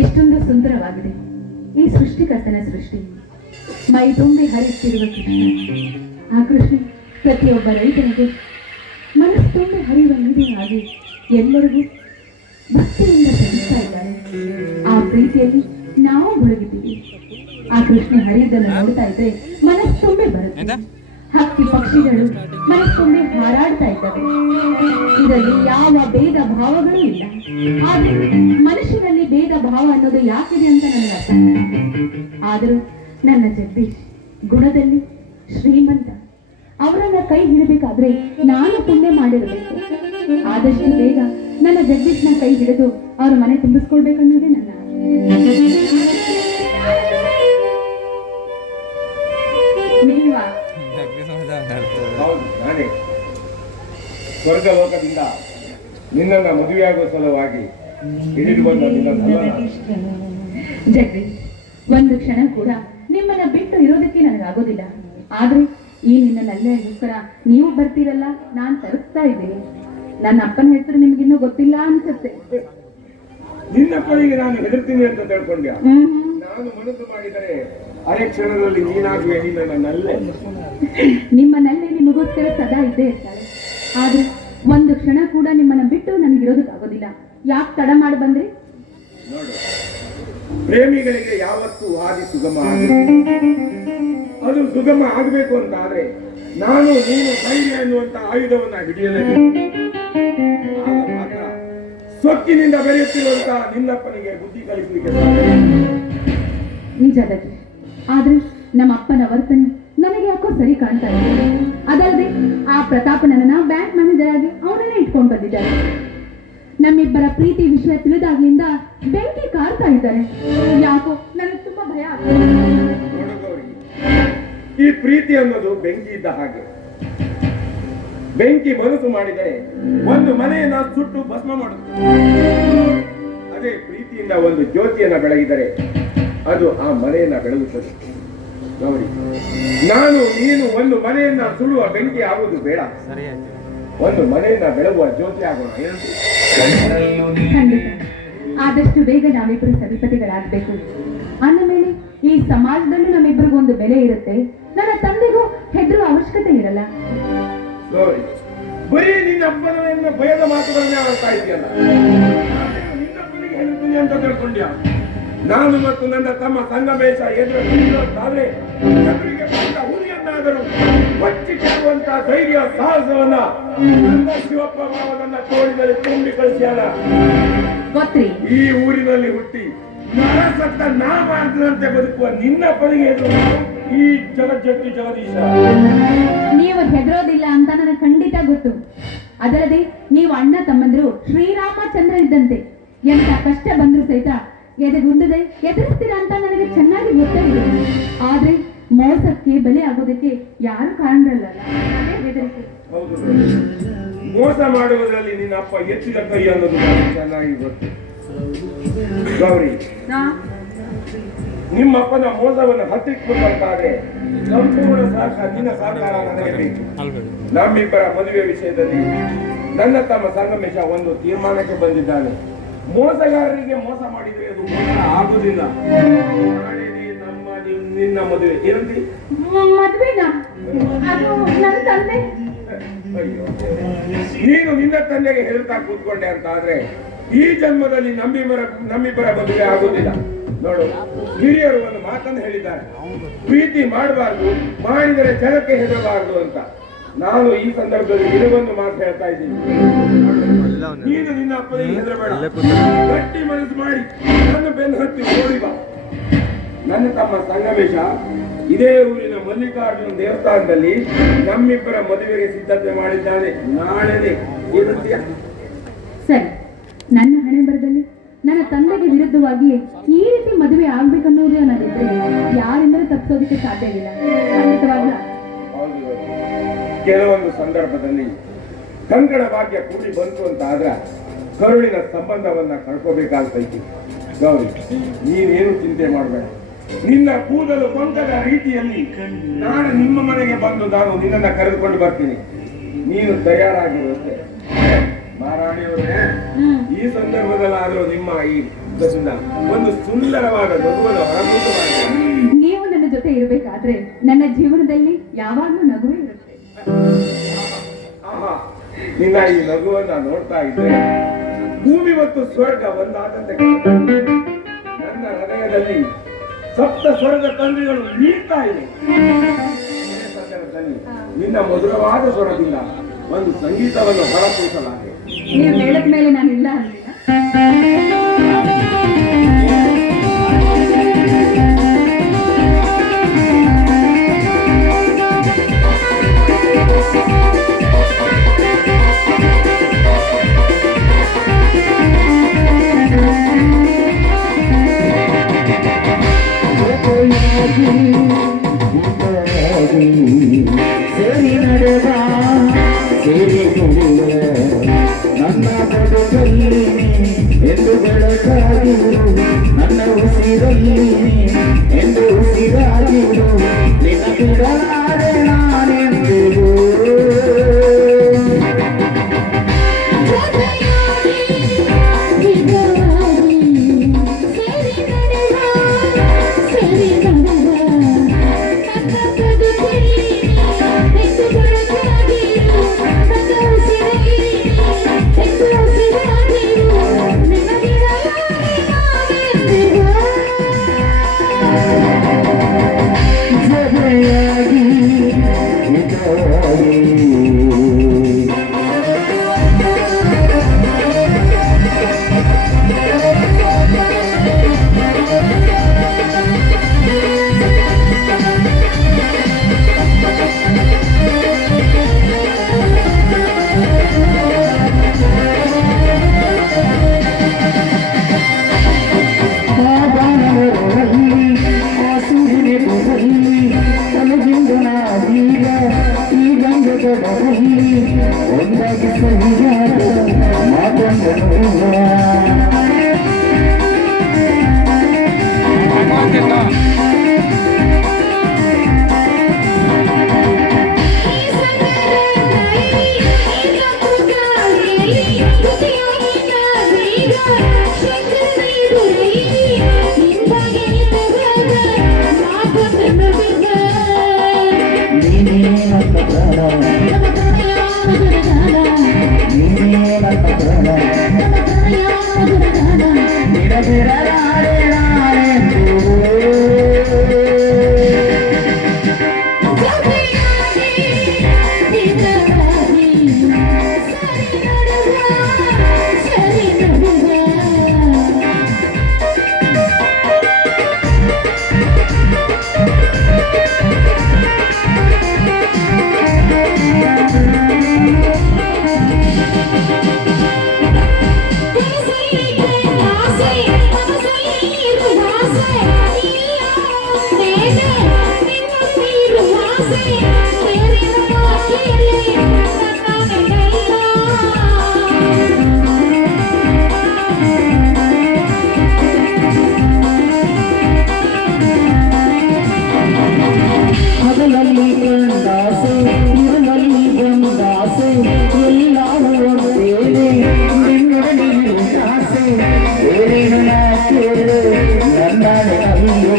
ಎಷ್ಟೊಂದು ಸುಂದರವಾಗಿದೆ ಈ ಸೃಷ್ಟಿಕರ್ತನ ಸೃಷ್ಟಿ. ಮೈ ತುಂಬಿ ಹರಿಯುತ್ತಿರುವ ಕೃಷ್ಣ. ಆ ಕೃಷ್ಣ ಪ್ರತಿಯೊಬ್ಬ ರೈತನಿಗೆ ಮನಸ್ಸು ತುಂಬಿ ಹರಿಯುವ ನೀರಿನಾಗಿ ಎಲ್ಲರಿಗೂ ಭಕ್ತಿಯಿಂದ ಪ್ರೀತಿಸ್ತಾ ಇದ್ದಾರೆ. ಆ ಪ್ರೀತಿಯಲ್ಲಿ ನಾವು ಮುಳುಗಿದ್ದೀವಿ. ಆ ಕೃಷ್ಣ ಹರಿಯುವುದನ್ನು ನೋಡ್ತಾ ಇದ್ರೆ ಮನಸ್ಸು ತುಂಬಿ ಬರುತ್ತೆ. ಹಕ್ಕಿ ಪಕ್ಷಿಗಳು ಮನಸ್ಸು ತುಂಬಿ ಹಾರಾಡ್ತಾ ಇದ್ದಾವೆ. ಇದರಲ್ಲಿ ಯಾವ ಭೇದ ಭಾವಗಳೂ ಇಲ್ಲ. ಆದ್ರೆ ಮನುಷ್ಯನಲ್ಲಿ ಭೇದ ಭಾವ ಅನ್ನೋದು ಯಾಕಿದೆ ಅಂತ ನನಗೆ ಅರ್ಥ. ಆದರೂ ನನ್ನ ಜಗದೀಶ್ ಗುಣದಲ್ಲಿ ಶ್ರೀಮಂತ. ಅವರನ್ನ ಕೈ ಹಿಡಬೇಕಾದ್ರೆ ನಾನು ಪುಣ್ಯ ಮಾಡಿರಬೇಕು. ಆದಷ್ಟು ಬೇಗ ನನ್ನ ಜಗದೀಶ್ನ ಕೈ ಹಿಡಿದು ಅವ್ರ ಮನೆ ತುಂಬಿಸ್ಕೊಳ್ಬೇಕನ್ನೋದೇ ನನ್ನ ನಾನೇ ಸ್ವರ್ಗ ಲೋಕದಿಂದ ನಿನ್ನನ್ನ ಮದುವೆಯಾಗುವ ಸಲುವಾಗಿ ಹಿಡಿದು ಬಂದ ಜಗದೀಶ್, ಒಂದು ಕ್ಷಣ ಕೂಡ ನಿಮ್ಮನ್ನ ಬಿಟ್ಟು ಇರೋದಕ್ಕೆ ನನಗಾಗೋದಿಲ್ಲ. ಆದ್ರೆ ಈ ನಿನ್ನ ನಲ್ಲೆಗೋಸ್ಕರ ನೀವು ಬರ್ತೀರಲ್ಲ, ನಾನ್ ತರಿಸ್ತಾ ಇದ್ದೀನಿ. ನನ್ನ ಅಪ್ಪನ ಹೆಸರು ನಿಮ್ಗಿನ್ನೂ ಗೊತ್ತಿಲ್ಲ ಅನ್ಸುತ್ತೆ. ನಿನ್ನಪ್ಪನಿಗೆ ನಾನು ಹೆದರ್ತೀನಿ ಅಂತ ತಿಳ್ಕೊಂಡ್ಯಾ? ನಾನು ಮನಸ್ಸು ಮಾಡಿದರೆ ಅರೆ ಕ್ಷಣದಲ್ಲಿ ನೀನಾಗುವೆ. ನಿನ್ನ ನಲ್ಲೆ ನಿಮ್ಮ ನಲ್ಲೆ ನಿಮಗೋಸ್ಕರ ಸದಾ ಇದ್ದೇ ಇರ್ತಾಳೆ. ಆದ್ರೆ ಒಂದು ಕ್ಷಣ ಕೂಡ ನಿಮ್ಮನ್ನ ಬಿಟ್ಟು ನನಗಿರೋದಕ್ಕಾಗೋದಿಲ್ಲ. ಯಾಕೆ ತಡ ಮಾಡಿ ಬಂದ್ರಿ? ನೋಡು, ಪ್ರೇಮಿಗಳಿಗೆ ಯಾವತ್ತೂ ಹಾದಿ ಸುಗಮ ಅದು ಸುಗಮ ಆಗಬೇಕು ಅಂತ ಆದ್ರೆ ನಾನು ನೀನು ಧೈರ್ಯ ಎನ್ನುವಂತ ಆಯುಧವನ್ನ ಹಿಡಿಯಲೇಬೇಕು. ಮಾತ್ರ ಸೊಕ್ಕಿನಿಂದ ಬೆರೆಯುತ್ತಿರುವಂತ ನಿನ್ನಪ್ಪನಿಗೆ ಬುದ್ಧಿ ಕಲಿಸಲಿಕ್ಕೆ ನಿಜ ಗತಿ. ಆದ್ರೆ ನಮ್ಮ ಅಪ್ಪನ ವರ್ತನೆ ನನಗೆ ಯಾಕೋ ಸರಿ ಕಾಣ್ತಾ ಇದೆ. ಅದಲ್ಲದೆ ಆ ಪ್ರತಾಪನನ್ನ ಬ್ಯಾಂಕ್ ಮ್ಯಾನೇಜರ್ ಆಗಿ ಅವರನ್ನೇ ಇಟ್ಕೊಂಡು ಬಂದಿದ್ದಾರೆ. ನಮ್ಮಿಬ್ಬರ ಪ್ರೀತಿ ವಿಷಯ ತಿಳಿದಾಗ್ಲಿಂದ ಬೆಂಕಿ ಕಾರ್ತಾ ಇದ್ದಾರೆ. ಯಾಕೋ ನನಗೆ ತುಂಬಾ ಭಯ ಆಗ್ತದೆ. ಈ ಪ್ರೀತಿ ಅನ್ನೋದು ಬೆಂಕಿ ಇದ್ದ ಹಾಗೆ. ಬೆಂಕಿ ಮನಸ್ಸು ಮಾಡಿದರೆ ಒಂದು ಮನೆಯನ್ನ ಸುಟ್ಟು ಭಸ್ಮ ಮಾಡುತ್ತೆ. ಅದೇ ಪ್ರೀತಿಯಿಂದ ಒಂದು ಜ್ಯೋತಿಯನ್ನ ಬೆಳಗಿದರೆ ಅದು ಆ ಮನೆಯನ್ನ ಬೆಳಗುತ್ತದೆ. ಗೌರಿ, ನಾನು ನೀನು ಒಂದು ಮನೆಯನ್ನ ಸುಡುವ ಬೆಂಕಿ ಆಗುವುದು ಬೇಡ. ಒಂದು ಮನೆಯನ್ನ ಬೆಳಗುವ ಜ್ಯೋತಿ ಆಗೋಣ. ಖಂಡಿತ. ಆದಷ್ಟು ಬೇಗ ನಾವಿಬ್ಬರು ಸತಿಪತಿಗಳಾಗಬೇಕು. ಅಂದ ಮೇಲೆ ಈ ಸಮಾಜದಲ್ಲಿ ನಮ್ಮಿಬ್ಬರಿಗೂ ಒಂದು ಬೆಲೆ ಇರುತ್ತೆ. ನನ್ನ ತಂದೆಗೂ ಹೆದರುವ ಅವಶ್ಯಕತೆ ಇರಲ್ಲ. ಗೌರಿ, ಬರೀ ನಿನ್ನ ಅಪ್ಪನ ಭಯದ ಮಾತುಗಳನ್ನೇ ಆಡ್ತಾ ಇದೆಯಲ್ಲ. ನಿನ್ನಪ್ಪನಿಗೆ ಹೇಳ್ತೀನಿ ಅಂತ ತಿಳ್ಕೊಂಡ್ಯಾ? ನಾನು ಮತ್ತು ನನ್ನ ತಮ್ಮ ಸಂಗಮೇಶ ಎದುರಾದ್ರೆ ಎದುರಿಗೆ ಬಂದ ಹುಲಿಯನ್ನಾದರೂ ಬಚ್ಚಿ ಕೇಳುವಂತ ಧೈರ್ಯ ಸಾಹಸವನ್ನ ನನ್ನ ಶಿವಪ್ಪ ಮಾವನನ್ನ ತೋಳಿನಲ್ಲಿ ತುಂಬಿ ಕಳಿಸ್ಯಾನ. ಗೊತ್ತ್ರಿ, ಈ ಊರಿನಲ್ಲಿ ಹುಟ್ಟಿ ನರಸತ್ತ ನಾ ಮಾಡಿದಂತೆ ಬದುಕುವ ನಿನ್ನಪ್ಪನಿಗೆ ಎದುರು ಈ ಜಗಜ್ಜಟ್ಟಿ ಜಗದೀಶ. ನೀವು ಹೆದರೋದಿಲ್ಲ ಅಂತ ನನಗೆ ಖಂಡಿತ ಗೊತ್ತು. ಅದಲ್ಲದೆ ನೀವು ಅಣ್ಣ ತಮ್ಮಂದ್ರು ಶ್ರೀರಾಮಚಂದ್ರ ಇದ್ದಂತೆ. ಎಂತ ಕಷ್ಟ ಬಂದ್ರು ಸಹಿತ ಎದೆಗುಂದದೆ ಎದುರಿಸ್ತೀರಾ ಅಂತ ನನಗೆ ಚೆನ್ನಾಗಿ ಗೊತ್ತಿದೆ. ಆದ್ರೆ ಮೋಸಕ್ಕೆ ಬೆಲೆ ಆಗೋದಕ್ಕೆ ಯಾರು ಕಾರಣರಲ್ಲ. ಹೆದರಿಕೆ. ಮೋಸ ಮಾಡುವುದರಲ್ಲಿ ನಿನ್ನ ಅಪ್ಪ ಎತ್ತಿದ ಕೈ ಅನ್ನೋದು ಚೆನ್ನಾಗಿ ಗೊತ್ತು. ಗೌರಿ, ನಿಮ್ಮಪ್ಪನ ಮೋಸವನ್ನು ಹತ್ತಿಕ್ಕಬೇಕಾದ್ರೆ ಸಂಪೂರ್ಣ ನಿನ್ನ ಸಹಕಾರ ನನಗೆ ಬೇಕು. ನಮ್ಮಿಬ್ಬರ ಮದುವೆ ವಿಷಯದಲ್ಲಿ ನನ್ನ ತಮ್ಮ ಸಂಗಮೇಶ ಒಂದು ತೀರ್ಮಾನಕ್ಕೆ ಬಂದಿದ್ದಾನೆ. ಮೋಸಗಾರರಿಗೆ ಮೋಸ ಮಾಡಿದ್ರೆ ಅದು ಮೋಸ ಆಗುದಿಲ್ಲ. ನಿನ್ನ ಮದುವೆ ಏನಂತಿ? ನೀನು ನಿನ್ನ ತಂದೆಗೆ ಹೆದರ್ತಾ ಕೂತ್ಕೊಂಡೆ ಅಂತ ಆದ್ರೆ ಈ ಜನ್ಮದಲ್ಲಿ ನಮ್ಮಿಬ್ಬರ ಮದುವೆ ಆಗುದಿಲ್ಲ. ನೋಡು, ಹಿರಿಯರು ಒಂದು ಮಾತನ್ನು ಹೇಳಿದ್ದಾರೆ, ಪ್ರೀತಿ ಮಾಡಬಾರ್ದು, ಮಾಡಿದರೆ ಜಗಕ್ಕೆ ಹೆದರಬಾರ್ದು ಅಂತ. ನಾನು ಈ ಸಂದರ್ಭದಲ್ಲಿ ಇದೊಂದು ಮಾತು ಹೇಳ್ತಾ ಇದ್ದೀನಿ. ನೀನು ನಿನ್ನ ಅಪ್ಪನಿಗೆ ಹೆದರಬೇಡ. ಗಟ್ಟಿ ಮನಸ್ಸು ಮಾಡಿ ನನ್ನ ಬೆನ್ನು ಹತ್ತಿ ಓಡಿ ಬಾ. ನನ್ನ ತಮ್ಮ ಸಂಗಮೇಶ ಇದೇ ಊರಿನ ಮಲ್ಲಿಕಾರ್ಜುನ ದೇವಸ್ಥಾನದಲ್ಲಿ ನಮ್ಮಿಬ್ಬರ ಮದುವೆಗೆ ಸಿದ್ಧತೆ ಮಾಡಿದ್ದಾನೆ. ನಾಳೆನೇ ಇರುತ್ತೀಯ? ಸರಿ, ನನ್ನ ಹಣೆ ಬರದಲ್ಲಿ ನನ್ನ ತಂದೆಗೆ ವಿರುದ್ಧವಾಗಿ ಈ ರೀತಿ ಮದುವೆ ಆಗ್ಬೇಕನ್ನೋದು ನನ್ನಿದ್ರೆ ಯಾರಿಂದಲೂ ತಪ್ಪಿಸೋದಕ್ಕೆ ಸಾಧ್ಯವಿಲ್ಲ. ಖಂಡಿತವಾಗ್ಲೂ ಕೆಲವೊಂದು ಸಂದರ್ಭದಲ್ಲಿ ಕಂಕಣ ಭಾಗ್ಯ ಕೂಡಿ ಬಂತು ಅಂತ ಆದ್ರೆ ಕರುಳಿನ ಸಂಬಂಧವನ್ನ ಕಳ್ಕೋಬೇಕಾಗ್ತೈತಿ. ಗೌರಿ, ನೀನೇನು ಚಿಂತೆ ಮಾಡಬೇಡ. ನಿನ್ನ ಕೂದಲು ಕೊಂಕದ ರೀತಿಯಲ್ಲಿ ನಾನು ನಿಮ್ಮ ಮನೆಗೆ ಬಂದು ನಾನು ನಿನ್ನನ್ನ ಕರೆದುಕೊಂಡು ಬರ್ತೀನಿ. ನೀನು ತಯಾರಾಗಿರುತ್ತೆ. ಮಹಾರಾಣಿಯವರೇ, ಹ್ಮ್. ಈ ಸಂದರ್ಭದಲ್ಲಾದರೂ ನಿಮ್ಮ ಈ ಇದರಿಂದ ಒಂದು ಸುಂದರವಾದ ನಗುವನ್ನು ಹೊರಬೂಸವಾಗಿದೆ. ನೀವು ನನ್ನ ಜೊತೆ ಇರಬೇಕಾದ್ರೆ ನನ್ನ ಜೀವನದಲ್ಲಿ ಯಾವಾಗಲೂ ನಗುವೇ ಇರುತ್ತೆ. ಆಹಾ, ನಿನ್ನ ಈ ನಗುವನ್ನ ನೋಡ್ತಾ ಇದ್ದರೆ ಭೂಮಿ ಮತ್ತು ಸ್ವರ್ಗ ಒಂದಾದಂತೆ ಕಾಣುತ್ತೆ. ನನ್ನ ಹೃದಯದಲ್ಲಿ ಸಪ್ತ ಸ್ವರ್ಗ ತಂದ್ರಿಗಳು ನೀಡ್ತಾ ಇವೆ. ಈ ಸಂದರ್ಭದಲ್ಲಿ ನಿನ್ನ ಮಧುರವಾದ ಸ್ವರದಿಂದ ಒಂದು ಸಂಗೀತವನ್ನು ಹೊರಸೂಸಲಾಗಿದೆ. ನೀವು ಹೇಳಿದ ಮೇಲೆ ನಾನು ಇಲ್ಲ ಅನ್ನಿಲ್ಲ. ಸೇರಿ ನಡೆದ ಸೇರಿ ನುಡಿದ ನನ್ನ ಬದುಕಲ್ಲಿ ಎಂದು ಬೆಳಕಾಗಿರು, ನನ್ನ ಉಸಿರಲ್ಲಿ ಎಂದು ಉಸಿರಾಗಿರು, ನಿನ್ನ ಬಿಡಲಾರೆ ನಾನೆಂದಿರು. ಒಂದಾಗಿ ಸಹಿಯಾದ ಮಾತೊಂದನ್ನು ಮೊದಲಲ್ಲಿ ಬಂದಾಸೆ ಇರಲಲ್ಲಿ ಬಂದಾಸೆ ಎಲ್ಲವೂ ಒಂದೇನೆ ನಿನ್ನೊಡನೆ ಆಸೆ ಏನೇನು ನಾ ಕೇಳು ನನ್ನ ನಾವಿಂದು